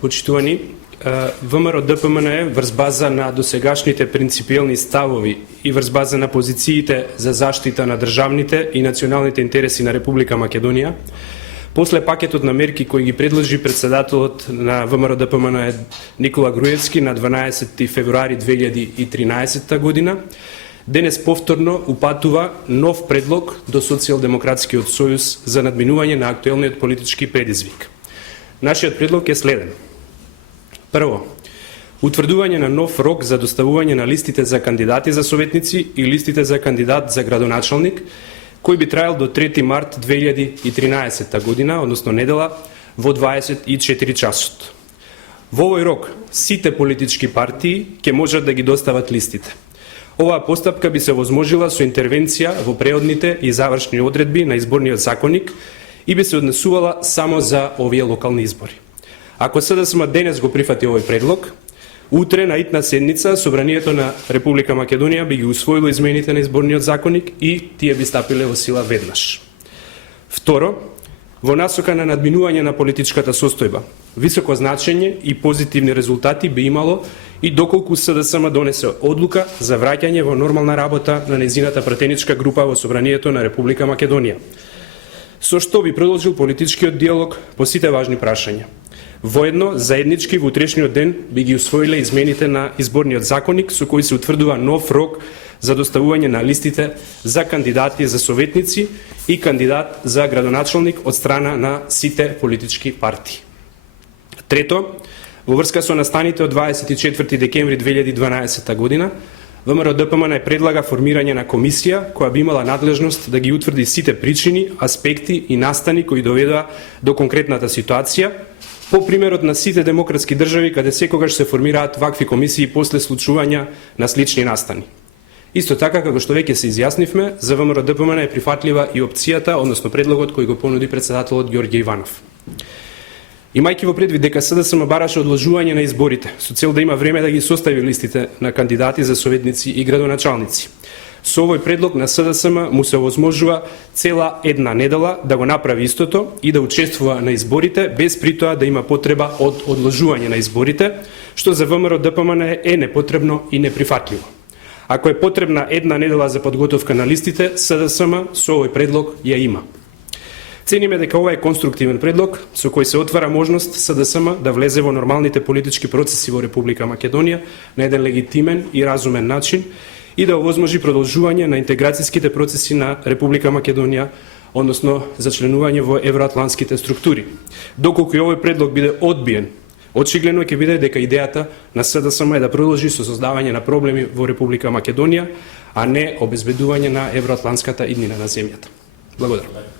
Почитувани, ВМРО ДПМНЕ врз база на досегашните принципиелни ставови и врз база на позициите за заштита на државните и националните интереси на Република Македонија, после пакетот на мерки кои ги предложи председателот на ВМРО ДПМНЕ Никола Груевски на 12 февруари 2013 година, денес повторно упатува нов предлог до Социјалдемократскиот сојуз за надминување на актуелниот политички предизвик. Нашиот предлог е следен. Прво, утврдување на нов рок за доставување на листите за кандидати за советници и листите за кандидат за градоначалник, кој би траел до 3 март 2013 година, односно недела, во 24 часот. Во овој рок, сите политички партии ќе можат да ги достават листите. Оваа постапка би се возможила со интервенција во преодните и завршни одредби на изборниот законник и би се однесувала само за овие локални избори. Ако СДСМ денес го прифати овој предлог, утре на итна седница Собранието на Република Македонија би ги усвоило измените на изборниот законник и тие би стапиле во сила веднаш. Второ, во насока на надминување на политичката состојба, високо значење и позитивни резултати би имало и доколку СДСМ донесе одлука за враќање во нормална работа на нејзината пратеничка група во Собранието на Република Македонија, со што би продолжил политичкиот диалог по сите важни прашања. Воедно, заеднички во утрешниот ден би ги усвоиле измените на изборниот законник со кој се утврдува нов рок за доставување на листите за кандидати за советници и кандидат за градоначалник од страна на сите политички партии. Трето, во врска со настаните од 24 декември 2012 година, ВМРО ДПМН предлага формирање на комисија која би имала надлежност да ги утврди сите причини, аспекти и настани кои доведоа до конкретната ситуација, по примерот на сите демократски држави каде секогаш се формираат вакви комисии после случувања на слични настани. Исто така, како што веќе се изјаснивме, за ВМРО ДПМН е прифатлива и опцијата, односно предлогот кој го понуди председателот Ѓорѓе Иванов. Имајќи во предвид дека СДСМ бараше одложување на изборите, со цел да има време да ги состави листите на кандидати за советници и градоначалници, со овој предлог на СДСМ му се овозможува цела една недела да го направи истото и да учествува на изборите, без при тоа да има потреба од одложување на изборите, што за ВМРО ДПМН е непотребно и неприфатливо. Ако е потребна една недела за подготовка на листите, СДСМ со овој предлог ја има. Цениме дека ова е конструктивен предлог со кој се отвара можност СДСМ да влезе во нормалните политички процеси во Република Македонија на еден легитимен и разумен начин и да овозможи продолжување на интеграцијските процеси на Република Македонија, односно за членување во евроатлантските структури. Доколку и овој предлог биде одбиен, очигледно ќе биде дека идејата на СДСМ е да продолжи со создавање на проблеми во Република Македонија, а не обезбедување на евроатлантската иднина на земјата. Благодарам.